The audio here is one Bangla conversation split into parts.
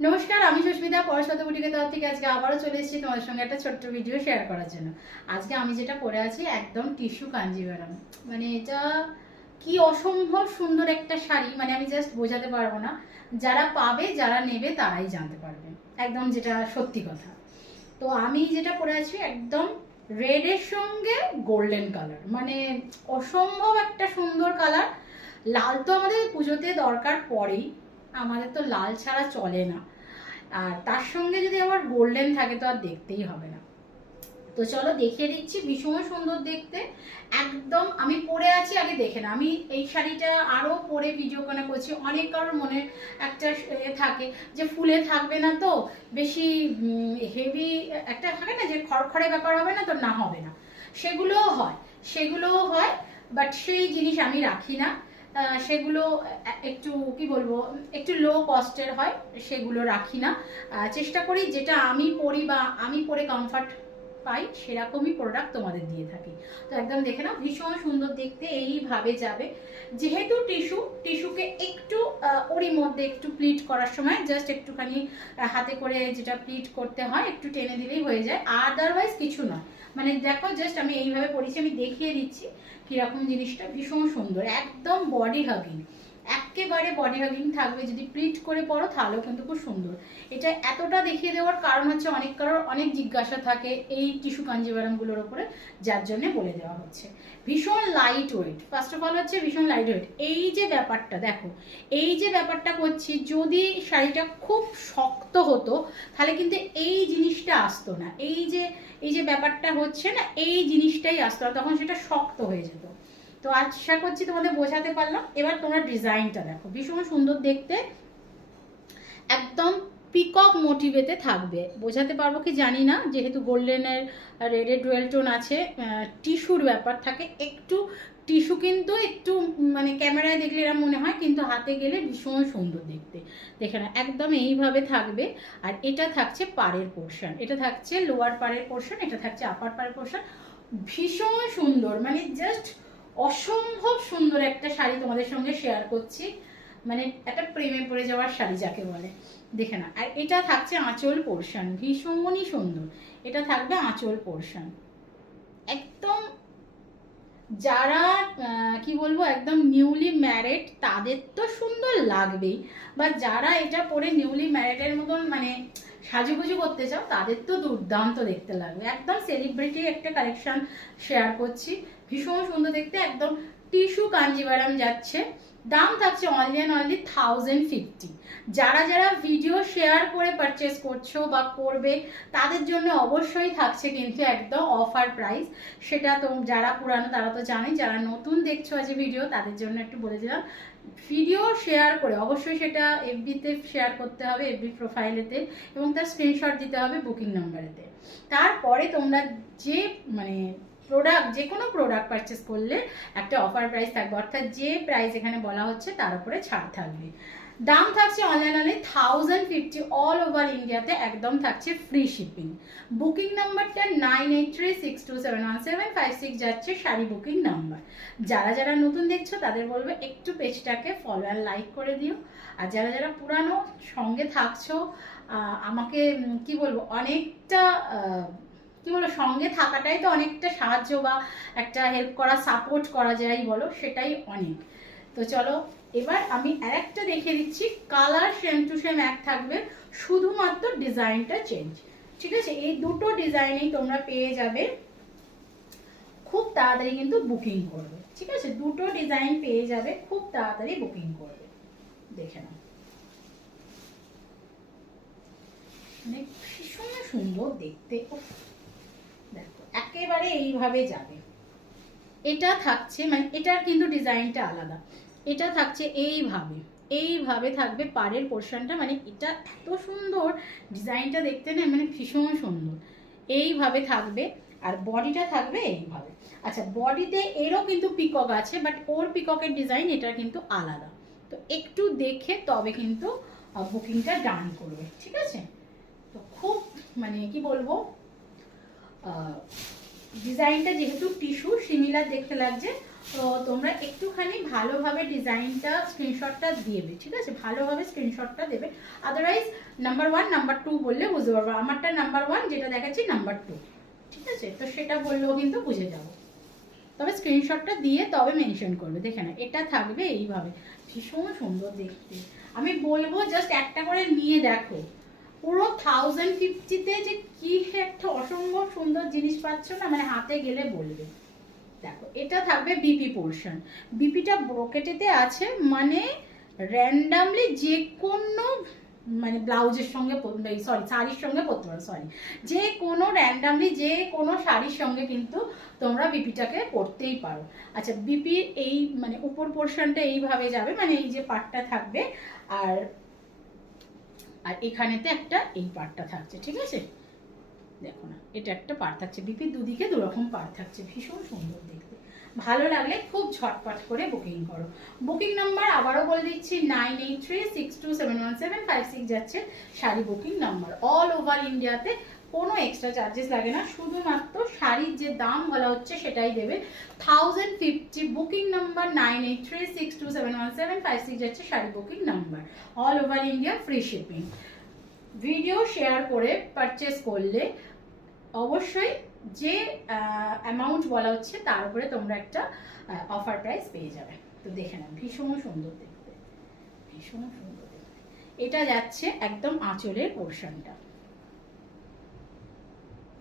নমস্কার, আমি সুস্মিতা পরশত বুটিকের তরফ থেকে আজকে আবারও চলে এসেছি তোমাদের সঙ্গে একটা ছোট্ট ভিডিও শেয়ার করার জন্য। আজকে আমি যেটা পরে আছি একদম টিস্যু কাঞ্জিভারাম, মানে এটা কি অসম্ভব সুন্দর একটা শাড়ি, মানে আমি জাস্ট বোঝাতে পারবো না। যারা পাবে, যারা নেবে তারাই জানতে পারবে, একদম যেটা সত্যি কথা। তো আমি যেটা পরে আছি একদম রেডের সঙ্গে গোল্ডেন কালার, মানে অসম্ভব একটা সুন্দর কালার। লাল তো আমাদের পুজোতে দরকার পড়েই, আমাদের তো লাল ছাড়া চলে না। আর তার সঙ্গে যদি আবার গোল্ডেন থাকে তো আর দেখতেই হবে না। তো চলো দেখিয়ে দিচ্ছি, ভীষণ সুন্দর দেখতে। একদম আমি পরে আছি, আগে দেখে না। আমি এই শাড়িটা আরও পরে ভিডিও কনে করছি। অনেক কারোর মনে একটা থাকে যে ফুলে থাকবে না, তো বেশি হেভি একটা থাকে না যে খড়খড়ে ব্যাপার হবে না, তো না হবে না। সেগুলোও হয়, সেগুলোও হয়, বাট সেই জিনিস আমি রাখি না। সেগুলো একটু কি বলবো, একটু লো কস্টের হয়, সেগুলো রাখি না। চেষ্টা করি যেটা আমি পরি বা আমি পরে কমফর্ট পাই সেরকমই প্রোডাক্ট তোমাদের দিয়ে থাকি। তো একদম দেখে নাও, ভীষণ সুন্দর দেখতে, এইভাবে যাবে। যেহেতু টিস্যুকে একটু ওরই মধ্যে একটু প্লিট করার সময় জাস্ট একটুখানি হাতে করে যেটা প্লিট করতে হয় একটু টেনে দিলেই হয়ে যায়, আদারওয়াইজ কিছু নয়। মানে দেখো জাস্ট আমি এইভাবে পরেছি, আমি দেখিয়ে দিচ্ছি কিরকম জিনিসটা। ভীষণ সুন্দর, একদম বডি হাগিং, একেবারে বডি হাগিং থাকবে। যদি প্লিট করে পরো তাহলেও কিন্তু খুব সুন্দর। এটা এতটা দেখিয়ে দেওয়ার কারণ হচ্ছে অনেক কারোর অনেক জিজ্ঞাসা থাকে এই টিস্যু কাঞ্জিভারামগুলোর ওপরে, যার জন্য বলে দেওয়া হচ্ছে। ভীষণ light weight, first of all হচ্ছে ভীষণ লাইট ওয়েট। এই যে ব্যাপারটা দেখো, এই যে ব্যাপারটা করছি, যদি শাড়িটা খুব শক্ত হতো তাহলে কিন্তু এই জিনিসটা আসতো না। এই যে ব্যাপারটা হচ্ছে না, এই জিনিসটাই আসতো না, তখন সেটা শক্ত হয়ে যেত। তো আশা করছি তোমাদের বোঝাতে পারলাম। এবার তোমরা ডিজাইনটা দেখো, ভীষণ সুন্দর দেখতে, একদম পিকক মোটিভেতে থাকবে। বোঝাতে পারবো কি জানি না, যেহেতু গোল্ডেনের রেডের ডুয়েল টোন আছে, টিস্যুর ব্যাপার থাকে একটু। টিস্যু কিন্তু একটু মানে ক্যামেরায় দেখলে এরা মনে হয়, কিন্তু হাতে গেলে ভীষণ সুন্দর দেখতে। দেখে না, একদম এইভাবে থাকবে। আর এটা থাকছে পাড়ের পোর্শন, এটা থাকছে লোয়ার পাড়ের পোর্শন, এটা থাকছে আপার পাড়ের পোর্শন। ভীষণ সুন্দর, মানে জাস্ট অসম্ভব সুন্দর একটা শাড়ি তোমাদের সঙ্গে শেয়ার করছি। মানে একটা প্রেমে পড়ে যাওয়ার শাড়ি যাকে বলে, দেখে না। আর এটা থাকছে আঁচল পোর্শন, ভীষণই সুন্দর। এটা থাকবে আঁচল পোর্শন, একদম যারা কি বলবো একদম নিউলি ম্যারেড তাদের তো সুন্দর লাগবেই, বা যারা এটা পরে নিউলি ম্যারেডের মতন মানে সাজুগুজু করতে চাও তাদের তো দুর্দান্ত দেখতে লাগবে। একদম সেলিব্রিটি একটা কালেকশন শেয়ার করছি, ভীষণ সুন্দর দেখতে, একদম টিস্যু কাঞ্জিভারাম যাচ্ছে। দাম থাকছে অনলি অ্যান্ড অনলি 1050। যারা যারা ভিডিও শেয়ার করে পারচেস করছো বা করবে তাদের জন্য অবশ্যই থাকছে কিন্তু একদম অফার প্রাইস। সেটা তো যারা পুরানো তারা তো জানে, যারা নতুন দেখছো আজ ভিডিও তাদের জন্য একটু বলে দিলাম। ভিডিও শেয়ার করে অবশ্যই সেটা এফবিতে শেয়ার করতে হবে, এফবি প্রোফাইলেতে, এবং তার স্ক্রিনশট দিতে হবে বুকিং নাম্বারেতে। তারপরে তোমরা যে মানে প্রোডাক্ট, যে কোনো প্রোডাক্ট পারচেস করলে একটা অফার প্রাইস থাকবে, অর্থাৎ যে প্রাইস এখানে বলা হচ্ছে তার উপরে ছাড় থাকবে। দাম থাকছে অনলাইন অনলি 1050, অল ওভার ইন্ডিয়াতে একদম থাকছে ফ্রি শিপিং। বুকিং নাম্বারটা 9836271756 যাচ্ছে শাড়ি বুকিং নাম্বার। যারা যারা নতুন দেখছো তাদের বলবে একটু পেজটাকে ফলো আর লাইক করে দিও। আর যারা যারা পুরানো সঙ্গে থাকছো, আমাকে কি বলবো অনেকটা কি বলো, সঙ্গে থাকাটাই তো অনেকটা সাহায্য বা একটা হেল্প করা, সাপোর্ট করা যায় বলো, সেটাই অনেক। তো চলো এবার আমি আরেকটা দেখিয়ে দিচ্ছি, কালার সেম টু সেম এক থাকবে, শুধুমাত্র ডিজাইনটা চেঞ্জ। ঠিক আছে, এই দুটো ডিজাইনেই তোমরা পেয়ে যাবে। খুব তাড়াতাড়ি কিন্তু বুকিং করবে, ঠিক আছে, দুটো ডিজাইন পেয়ে যাবে, খুব তাড়াতাড়ি বুকিং করবে। দেখে নাও, মানে ভীষণ সুন্দর দেখতে। দেখো একেবারে এইভাবে যাবে। এটা থাকছে মানে এটার কিন্তু ডিজাইনটা আলাদা। এটা থাকছে এইভাবে, এইভাবে থাকবে পাড়ের পোর্শনটা, মানে এটা এত সুন্দর ডিজাইনটা দেখতে না, মানে ভীষণ সুন্দর। এইভাবে থাকবে, আর বডিটা থাকবে এইভাবে। আচ্ছা, বডিতে এরও কিন্তু পিকক আছে, বাট ওর পিককের ডিজাইন এটা কিন্তু আলাদা। তো একটু দেখে তবে কিন্তু বুকিংটা ডান করবে, ঠিক আছে। তো খুব মানে কি বলবো, ডিজাইনটা যেহেতু টিস্যু সিমিলার দেখতে লাগছে, তো তোমরা একটুখানি ভালোভাবে ডিজাইনটা স্ক্রিনশটটা দেবে, ঠিক আছে, ভালোভাবে স্ক্রিনশটটা দেবে। আদারওয়াইজ নাম্বার 1 নাম্বার 2 বললে বুঝতে পারবো। আমারটা নাম্বার 1, যেটা দেখাচ্ছি নাম্বার 2, ঠিক আছে, তো সেটা বললেও কিন্তু বুঝে যাবো। তবে স্ক্রিনশটটা দিয়ে তবে মেনশন করবে। দেখে না, এটা থাকবে এইভাবে, ভীষণ সুন্দর দেখতে। আমি বলবো জাস্ট একটা করে নিয়ে দেখো, পুরো 1050-তে যে কি একটা অসম্ভব সুন্দর জিনিস পাচ্ছ না, মানে হাতে গেলে বলবে। দেখো এটা থাকবে বিপি পোর্শন, বিপিটা ব্রোকেটেতে আছে, মানে র্যান্ডামলি যে কোনো মানে ব্লাউজের সঙ্গে, সরি শাড়ির সঙ্গে পরতে পারো, সরি যে কোনো র্যান্ডামলি যে কোনো শাড়ির সঙ্গে কিন্তু তোমরা বিপিটাকে পরতেই পারো। আচ্ছা, বিপির এই মানে উপর পোর্শনটা এইভাবে যাবে, মানে এই যে পার্টটা থাকবে, আর আর এখানেতে একটা এই পার্টটা থাকছে, ঠিক আছে, দেখো না, এটা একটা পার্ট থাকছে, বিপির দুদিকে দুরকম পার্ট থাকছে, ভীষণ সুন্দর দেখতে। ভালো লাগলে খুব ঝটপট করে বুকিং করো। বুকিং নাম্বার আবারও বলে দিচ্ছি 9836271756 যাচ্ছে sari booking number. All over ইন্ডিয়াতে কোনো এক্সট্রা চার্জেস লাগে না, শুধুমাত্র শাড়ির যে দাম বলা হচ্ছে সেটাই দেবে 1050। বুকিং নাম্বার 9836271756 যাচ্ছে sari booking number. All over India free shipping. Video share করে পারচেস করলে অবশ্যই যে অ্যামাউন্ট বলা হচ্ছে তার উপরে তোমরা একটা অফার প্রাইস পেয়ে যাবে। তো দেখে নাও, ভীষণ সুন্দর দেখতে, ভীষণ সুন্দর দেখতে। এটা যাচ্ছে একদম আঁচলের পোর্শনটা,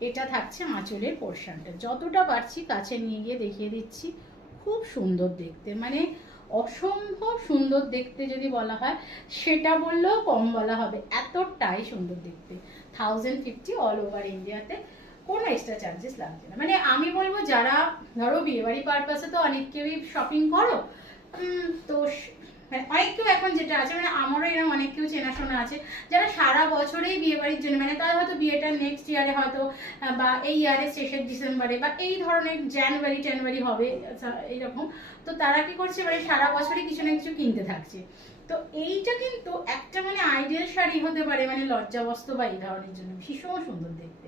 এটা থাকছে আঁচলের পোর্শনটা। যতটা পারছি কাছে নিয়ে গিয়ে দেখিয়ে দিচ্ছি, খুব সুন্দর দেখতে, মানে অসম্ভব সুন্দর দেখতে যদি বলা হয় সেটা বললেও কম বলা হবে, এতটাই সুন্দর দেখতে। 1050 অল ওভার ইন্ডিয়াতে, কোনো এক্সট্রা চার্জেস লাগছে না। মানে আমি বলবো যারা ধরো বিয়েবাড়ি পারপাসে তো অনেক কেউই শপিং করো, তো মানে অনেক কেউ এখন যেটা আছে, মানে আমারও এরকম অনেক কেউ চেনাশোনা আছে যারা সারা বছরেই বিয়ে বাড়ির জন্য, মানে তারা হয়তো বিয়েটা নেক্সট ইয়ারে হয়তো, বা এই ইয়ারের শেষের ডিসেম্বরে, বা এই ধরনের জানুয়ারি হবে এইরকম, তো তারা কি করছে, মানে সারা বছরই কিছু না কিছু কিনতে থাকছে। তো এইটা কিন্তু একটা মানে আইডিয়াল শাড়ি হতে পারে, মানে লজ্জাবস্ত্র বা এই ধরনের জন্য ভীষণ সুন্দর দেখতে।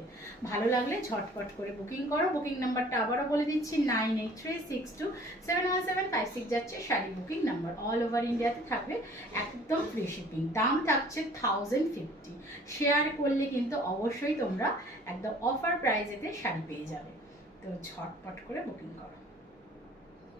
ভালো লাগলে ঝটপট করে বুকিং করো। বুকিং নাম্বারটা আবারও বলে দিচ্ছি 9836271756 যাচ্ছে sari booking number. All over ইন্ডিয়াতে থাকবে একদম ফ্রি শিপিং, দাম থাকছে 1050। শেয়ার করলে কিন্তু অবশ্যই তোমরা একদম অফার প্রাইসেতে শাড়ি পেয়ে যাবে। তো ঝটপট করে বুকিং করো।